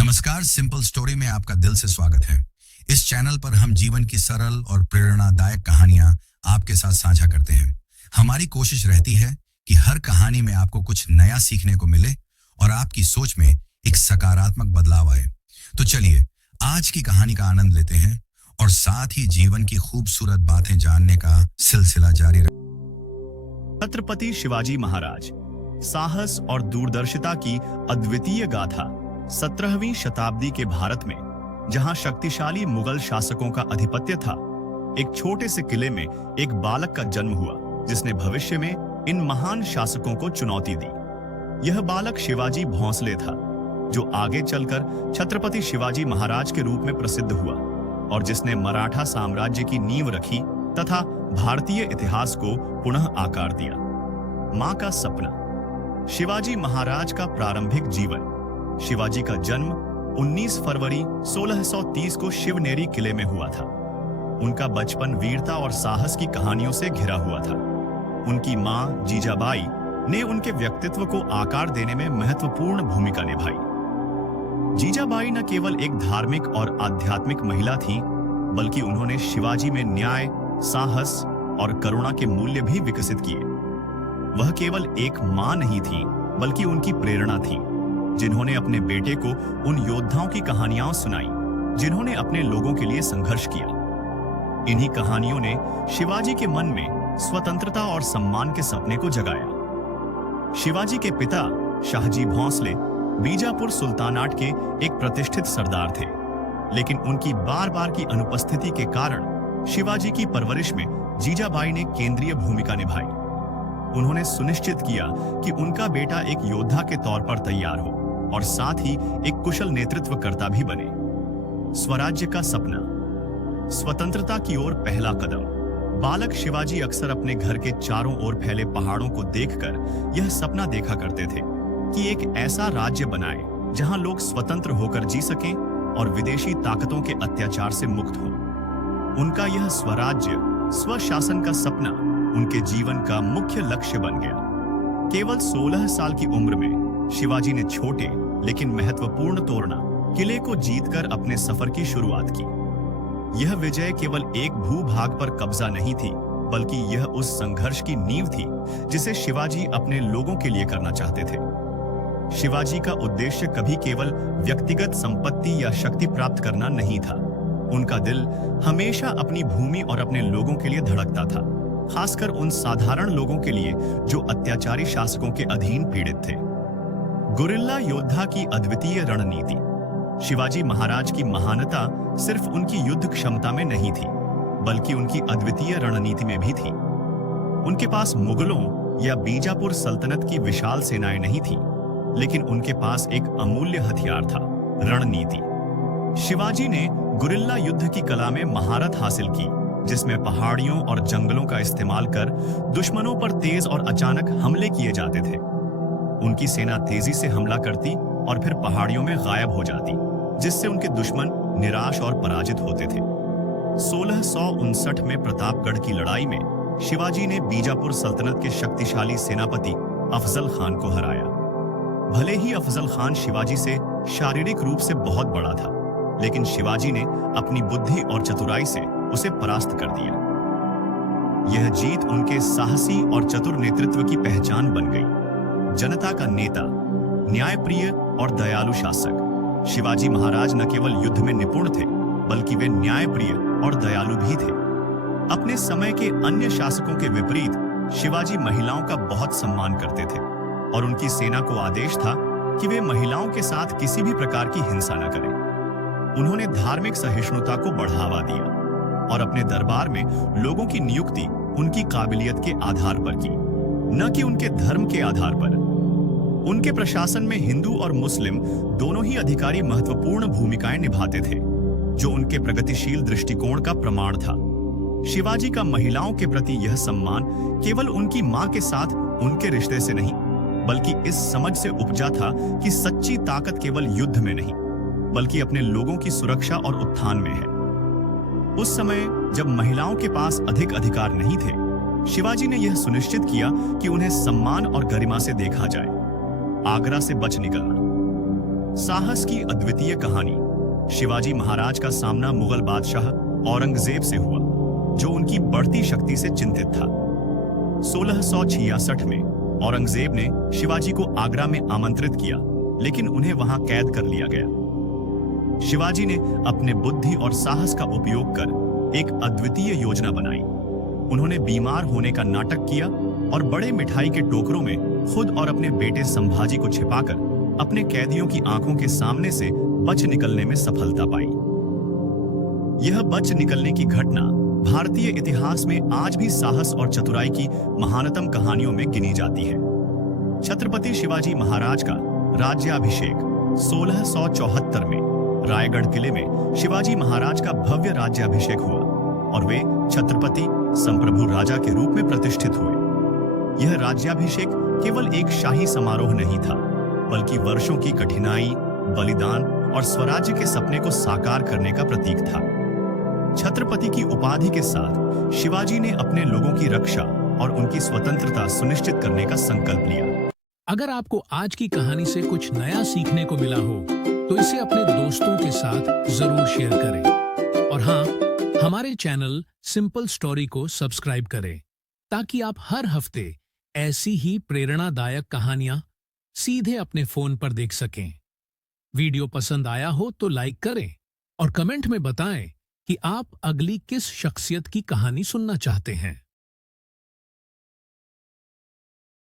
नमस्कार, simple story में आपका दिल से स्वागत है। इस चैनल पर हम जीवन की सरल और प्रेरणादायक कहानियां आपके साथ साझा करते हैं। हमारी कोशिश रहती है कि हर कहानी में आपको कुछ नया सीखने को मिले और आपकी सोच में एक सकारात्मक बदलाव आए। तो चलिए आज की कहानी का आनंद लेते हैं और साथ ही जीवन की खूबसूरत बातें जानने का सिलसिला जारी रखें। छत्रपति शिवाजी महाराज, साहस और दूरदर्शिता की अद्वितीय गाथा। 17वीं शताब्दी के भारत में, जहां शक्तिशाली मुगल शासकों का आधिपत्य था, एक छोटे से किले में एक बालक का जन्म हुआ जिसने भविष्य में इन महान शासकों को चुनौती दी। यह बालक शिवाजी भोंसले था, जो आगे चलकर छत्रपति शिवाजी महाराज के रूप में प्रसिद्ध हुआ और जिसने मराठा साम्राज्य की नींव रखी तथा भारतीय इतिहास को पुनः आकार दिया। मां का सपना। शिवाजी महाराज का प्रारंभिक जीवन। शिवाजी का जन्म 19 फरवरी 1630 को शिवनेरी किले में हुआ था। उनका बचपन वीरता और साहस की कहानियों से घिरा हुआ था। उनकी मां जीजाबाई ने उनके व्यक्तित्व को आकार देने में महत्वपूर्ण भूमिका निभाई। जीजाबाई न केवल एक धार्मिक और आध्यात्मिक महिला थी, बल्कि उन्होंने शिवाजी में न्याय, साहस और करुणा के मूल्य भी विकसित किए। वह केवल एक मां नहीं थी, बल्कि उनकी प्रेरणा थी, जिन्होंने अपने बेटे को उन योद्धाओं की कहानियां सुनाई जिन्होंने अपने लोगों के लिए संघर्ष किया। इन्हीं कहानियों ने शिवाजी के मन में स्वतंत्रता और सम्मान के सपने को जगाया। शिवाजी के पिता शाहजी भोंसले बीजापुर सुल्तानात के एक प्रतिष्ठित सरदार थे, लेकिन उनकी बार बार की अनुपस्थिति के कारण शिवाजी की परवरिश में जीजाबाई ने केंद्रीय भूमिका निभाई। उन्होंने सुनिश्चित किया कि उनका बेटा एक योद्धा के तौर पर तैयार हो और साथ ही एक कुशल नेतृत्वकर्ता भी बने। स्वराज्य का सपना। स्वतंत्रता की ओर पहला कदम। बालक शिवाजी अक्सर अपने घर के चारों ओर फैले पहाड़ों को देखकर यह सपना देखा करते थे कि एक ऐसा राज्य बनाए जहां लोग स्वतंत्र होकर जी सकें और विदेशी ताकतों के अत्याचार से मुक्त हों। उनका यह स्वराज्य, स्वशासन का सपना उनके जीवन का मुख्य लक्ष्य बन गया। केवल 16 साल की उम्र में शिवाजी ने छोटे लेकिन महत्वपूर्ण तोरना किले को जीतकर अपने सफर की शुरुआत की। यह विजय केवल एक भूभाग पर कब्जा नहीं थी, बल्कि यह उस संघर्ष की नींव थी जिसे शिवाजी अपने लोगों के लिए करना चाहते थे। शिवाजी का उद्देश्य कभी केवल व्यक्तिगत संपत्ति या शक्ति प्राप्त करना नहीं था। उनका दिल हमेशा अपनी भूमि और अपने लोगों के लिए धड़कता था, खासकर उन साधारण लोगों के लिए जो अत्याचारी शासकों के अधीन पीड़ित थे। गुरिल्ला योद्धा की अद्वितीय रणनीति। शिवाजी महाराज की महानता सिर्फ उनकी युद्ध क्षमता में नहीं थी, बल्कि उनकी अद्वितीय रणनीति में भी थी। उनके पास मुगलों या बीजापुर सल्तनत की विशाल सेनाएं नहीं थी, लेकिन उनके पास एक अमूल्य हथियार था, रणनीति। शिवाजी ने गुरिल्ला युद्ध की कला में महारत हासिल की, जिसमें पहाड़ियों और जंगलों का इस्तेमाल कर दुश्मनों पर तेज और अचानक हमले किए जाते थे। उनकी सेना तेजी से हमला करती और फिर पहाड़ियों में गायब हो जाती, जिससे उनके दुश्मन निराश और पराजित होते थे। 1659 में प्रतापगढ़ की लड़ाई में शिवाजी ने बीजापुर सल्तनत के शक्तिशाली सेनापति अफजल खान को हराया। भले ही अफजल खान शिवाजी से शारीरिक रूप से बहुत बड़ा था, लेकिन शिवाजी ने अपनी बुद्धि और चतुराई से उसे परास्त कर दिया। यह जीत उनके साहसी और चतुर नेतृत्व की पहचान बन गई। जनता का नेता, न्यायप्रिय और दयालु शासक। शिवाजी महाराज न केवल युद्ध में निपुण थे, बल्कि वे न्यायप्रिय और दयालु भी थे। अपने समय के अन्य शासकों के विपरीत शिवाजी महिलाओं का बहुत सम्मान करते थे और उनकी सेना को आदेश था कि वे महिलाओं के साथ किसी भी प्रकार की हिंसा न करें। उन्होंने धार्मिक सहिष्णुता को बढ़ावा दिया और अपने दरबार में लोगों की नियुक्ति उनकी काबिलियत के आधार पर की, न कि उनके धर्म के आधार पर। उनके प्रशासन में हिंदू और मुस्लिम दोनों ही अधिकारी महत्वपूर्ण भूमिकाएं निभाते थे, जो उनके प्रगतिशील दृष्टिकोण का प्रमाण था। शिवाजी का महिलाओं के प्रति यह सम्मान केवल उनकी मां के साथ उनके रिश्ते से नहीं, बल्कि इस समझ से उपजा था कि सच्ची ताकत केवल युद्ध में नहीं, बल्कि अपने लोगों की सुरक्षा और उत्थान में है। उस समय जब महिलाओं के पास अधिक अधिकार नहीं थे, शिवाजी ने यह सुनिश्चित किया कि उन्हें सम्मान और गरिमा से देखा जाए। आगरा से बच निकलना। साहस की अद्वितीय कहानी। शिवाजी महाराज का सामना मुगल बादशाह औरंगजेब से हुआ, जो उनकी बढ़ती शक्ति से चिंतित था। 1666 में औरंगजेब ने शिवाजी को आगरा में आमंत्रित किया, लेकिन उन्हें वहां कैद कर लिया गया। शिवाजी ने अपने बुद्धि और साहस का उपयोग कर एक अद्वितीय योजना बनाई। उन्होंने बीमार होने का नाटक किया और बड़े मिठाई के टोकरों में खुद और अपने बेटे संभाजी को छिपाकर अपने कैदियों की आंखों के सामने से बच निकलने में सफलता पाई। यह बच निकलने की घटना भारतीय इतिहास में आज भी साहस और चतुराई की महानतम कहानियों में गिनी जाती है। छत्रपति शिवाजी महाराज का राज्याभिषेक 1674 में रायगढ़ किले में शिवाजी महाराज का भव्य राज्याभिषेक हुआ और वे छत्रपति संप्रभु राजा के रूप में प्रतिष्ठित हुए। यह राज्याभिषेक केवल एक शाही समारोह नहीं था, बल्कि वर्षों की कठिनाई, बलिदान और स्वराज्य के सपने को साकार करने का प्रतीक था। छत्रपति की उपाधि के साथ शिवाजी ने अपने लोगों की रक्षा और उनकी स्वतंत्रता सुनिश्चित करने का संकल्प लिया। अगर आपको आज की कहानी से कुछ नया सीखने को मिला हो, तो इसे अपने दोस्तों के साथ जरूर शेयर करें। और हाँ, हमारे चैनल सिंपल स्टोरी को सब्सक्राइब करें, ताकि आप हर हफ्ते ऐसी ही प्रेरणादायक कहानियां सीधे अपने फोन पर देख सकें। वीडियो पसंद आया हो तो लाइक करें और कमेंट में बताएं कि आप अगली किस शख्सियत की कहानी सुनना चाहते हैं।